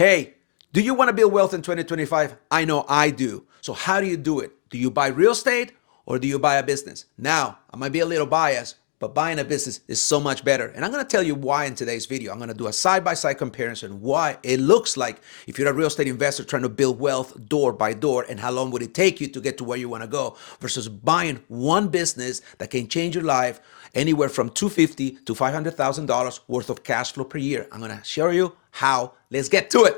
Hey, do you want to build wealth in 2025? I know I do. So how do you do it? Do you buy real estate or do you buy a business? Now, I might be a little biased, but buying a business is so much better. And I'm going to tell you why in today's video. I'm going to do a side-by-side comparison, why it looks like if you're a real estate investor trying to build wealth door by door, and how long would it take you to get to where you want to go versus buying one business that can change your life anywhere from $250,000 to $500,000 worth of cash flow per year. I'm going to show you how. Let's get to it.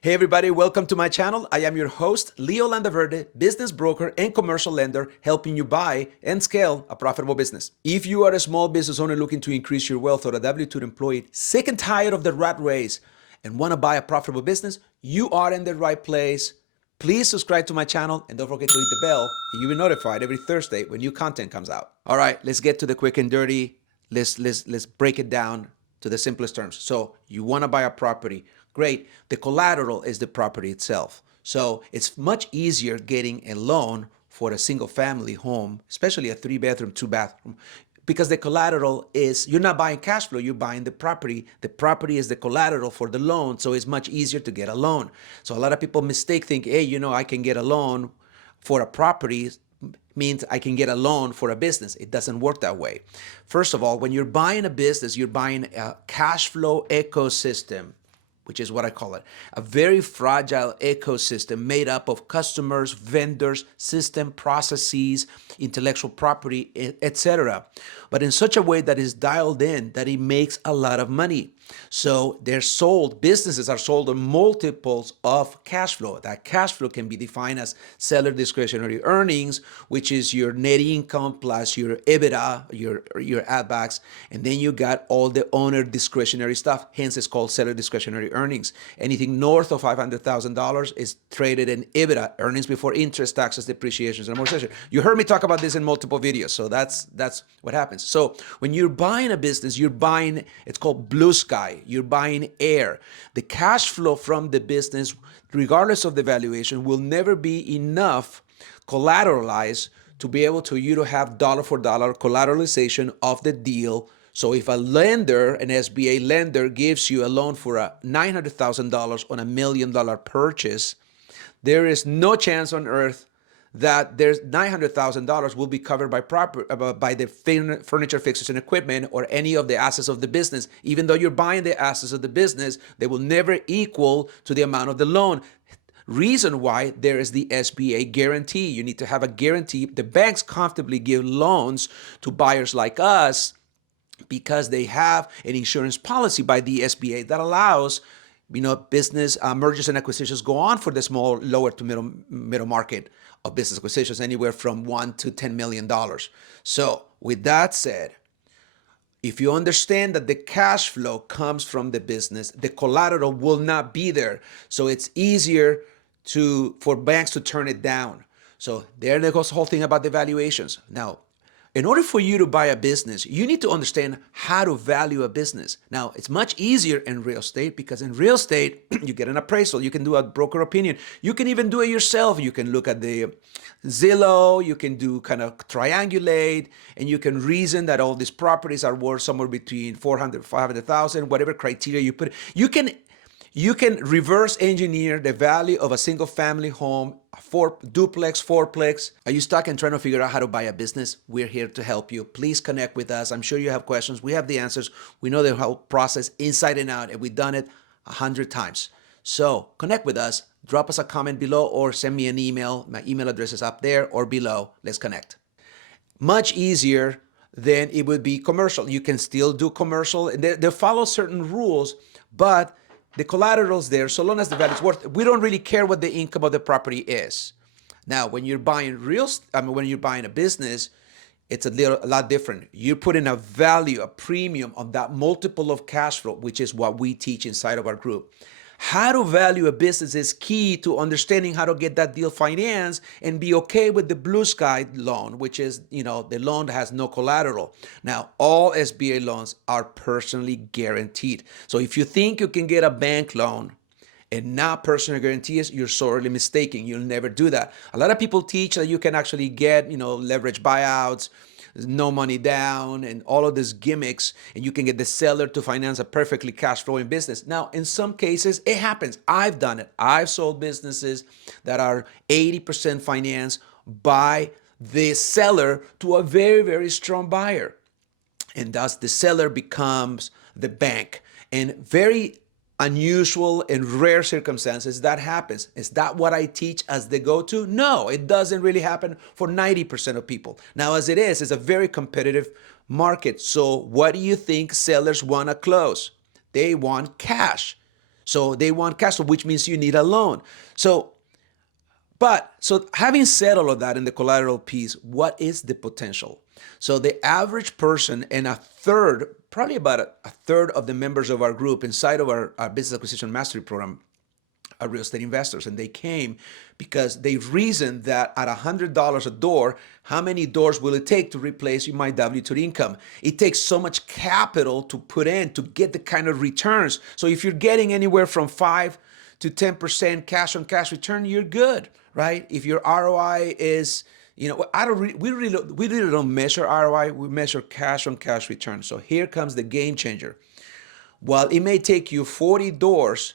Hey everybody, welcome to my channel. I am your host, Leo Landaverde, business broker and commercial lender, helping you buy and scale a profitable business. If you are a small business owner looking to increase your wealth, or a W-2 employee sick and tired of the rat race and want to buy a profitable business, you are in the right place. Please subscribe to my channel and don't forget to hit the bell and you'll be notified every Thursday when new content comes out. All right, let's get to the quick and dirty. Let's break it down to the simplest terms. So you want to buy a property. Great. The collateral is the property itself. So it's much easier getting a loan for a single family home, especially a 3-bedroom, 2-bathroom, because the collateral is, you're not buying cash flow, you're buying the property. The property is the collateral for the loan, so it's much easier to get a loan. So a lot of people think, hey, I can get a loan for a property, means I can get a loan for a business. It doesn't work that way. First of all, when you're buying a business, you're buying a cash flow ecosystem, which is what I call it, a very fragile ecosystem made up of customers, vendors, system, processes, intellectual property, etc. But in such a way that is dialed in that it makes a lot of money. So businesses are sold on multiples of cash flow. That cash flow can be defined as seller discretionary earnings, which is your net income plus your EBITDA, your add backs, and then you got all the owner discretionary stuff. Hence, it's called seller discretionary earnings. Anything north of $500,000 is traded in EBITDA, earnings before interest, taxes, depreciations, and amortization. You heard me talk about this in multiple videos, so that's what happens. So when you're buying a business, it's called blue sky. You're buying air. The cash flow from the business, regardless of the valuation, will never be enough collateralized to be able to have dollar for dollar collateralization of the deal. So if a lender, an SBA lender, gives you a loan for $900,000 on $1 million purchase, there is no chance on earth that there's $900,000 will be covered by the furniture, fixtures, and equipment, or any of the assets of the business. Even though you're buying the assets of the business, they will never equal to the amount of the loan. Reason why there is the SBA guarantee. You need to have a guarantee. The banks comfortably give loans to buyers like us because they have an insurance policy by the SBA that allows business mergers and acquisitions go on for the small, lower to middle market of business acquisitions, anywhere from $1 to $10 million. So with that said, if you understand that the cash flow comes from the business, the collateral will not be there. So it's easier for banks to turn it down. So there goes the whole thing about the valuations. Now, in order for you to buy a business, you need to understand how to value a business. Now, it's much easier in real estate because in real estate, you get an appraisal. You can do a broker opinion. You can even do it yourself. You can look at the Zillow. You can do kind of triangulate, and you can reason that all these properties are worth somewhere between 400, 500,000, whatever criteria you put. You can reverse engineer the value of a single family home, duplex, fourplex. Are you stuck and trying to figure out how to buy a business? We're here to help you. Please connect with us. I'm sure you have questions. We have the answers. We know the whole process inside and out, and we've done it 100 times. So connect with us. Drop us a comment below or send me an email. My email address is up there or below. Let's connect. Much easier than it would be commercial. You can still do commercial. They follow certain rules, but the collateral's there, so long as the value's worth it. We don't really care what the income of the property is. Now, when you're buying when you're buying a business, it's a lot different. You're putting a value, a premium on that multiple of cash flow, which is what we teach inside of our group. How to value a business is key to understanding how to get that deal financed and be okay with the blue sky loan, which is, the loan that has no collateral. Now, all SBA loans are personally guaranteed. So if you think you can get a bank loan and not personal guarantees, you're sorely mistaken. You'll never do that. A lot of people teach that you can actually get, leverage buyouts, no money down, and all of these gimmicks, and you can get the seller to finance a perfectly cash flowing business. Now, in some cases, it happens. I've done it. I've sold businesses that are 80% financed by the seller to a very, very strong buyer. And thus the seller becomes the bank. And very unusual and rare circumstances that happens. Is that what I teach as the go-to? No, it doesn't really happen for 90% of people. Now, as it is, it's a very competitive market. So what do you think sellers want to close? They want cash. So they want cash, which means you need a loan. So having said all of that in the collateral piece, what is the potential? So the average person, and probably about a third of the members of our group inside of our business acquisition mastery program are real estate investors. And they came because they reasoned that at $100 a door, how many doors will it take to replace my W2 income? It takes so much capital to put in to get the kind of returns. So if you're getting anywhere from 5 to 10% cash on cash return, you're good, right? If your ROI is, we really don't measure ROI, we measure cash on cash return. So here comes the game changer. While it may take you 40 doors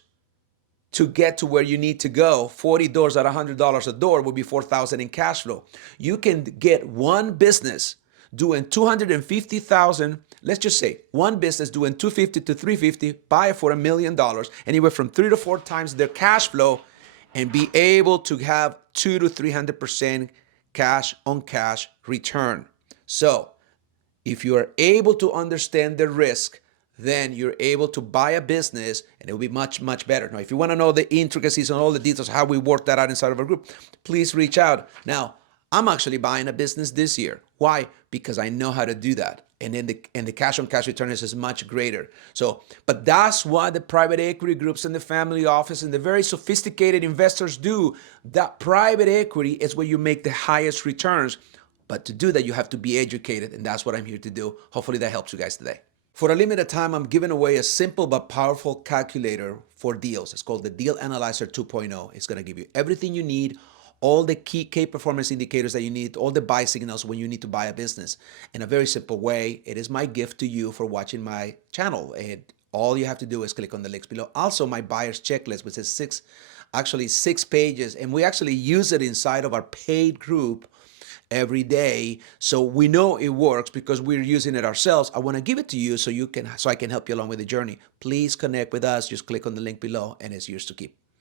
to get to where you need to go, 40 doors at $100 a door would be $4,000 in cash flow. You can get one business doing $250,000. Let's just say one business doing $250 to $350, buy it for $1 million, anywhere from 3 to 4 times their cash flow, and be able to have 200 to 300% cash on cash return. So if you are able to understand the risk, then you're able to buy a business and it will be much, much better. Now, if you want to know the intricacies and all the details, how we work that out inside of our group, please reach out. Now, I'm actually buying a business this year. Why? Because I know how to do that. And then the cash on cash return is much greater. But that's what the private equity groups and the family office and the very sophisticated investors do. That private equity is where you make the highest returns. But to do that, you have to be educated. And that's what I'm here to do. Hopefully that helps you guys today. For a limited time, I'm giving away a simple but powerful calculator for deals. It's called the Deal Analyzer 2.0. It's going to give you everything you need, all the key performance indicators that you need, all the buy signals when you need to buy a business in a very simple way. It is my gift to you for watching my channel. And all you have to do is click on the links below. Also, my buyer's checklist, which is 6 pages. And we actually use it inside of our paid group every day. So we know it works because we're using it ourselves. I want to give it to you so I can help you along with the journey. Please connect with us. Just click on the link below and it's yours to keep.